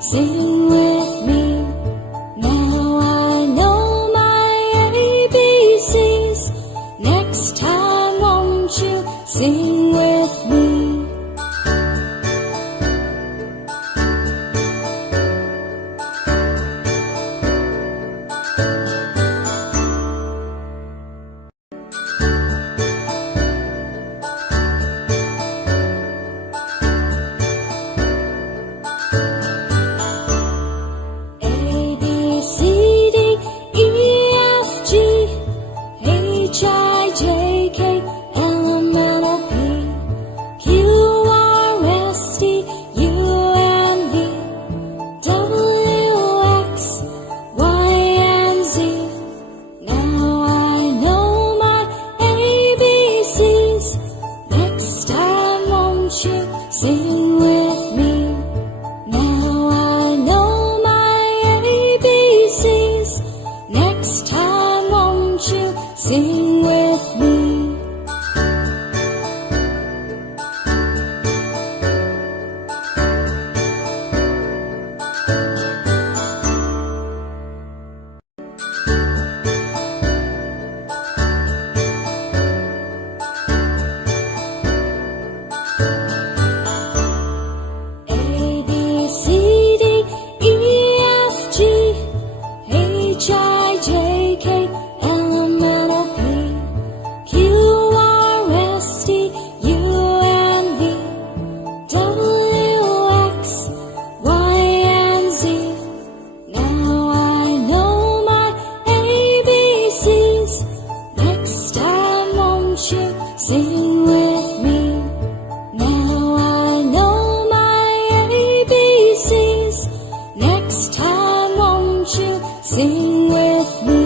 Sing with me. Now I know my ABCs. Next time won't you sing with me? Sing with me. Now I know my ABCs. Next time won't you sing with me? Sing with me. Now I know my ABCs. Next time won't you sing with me?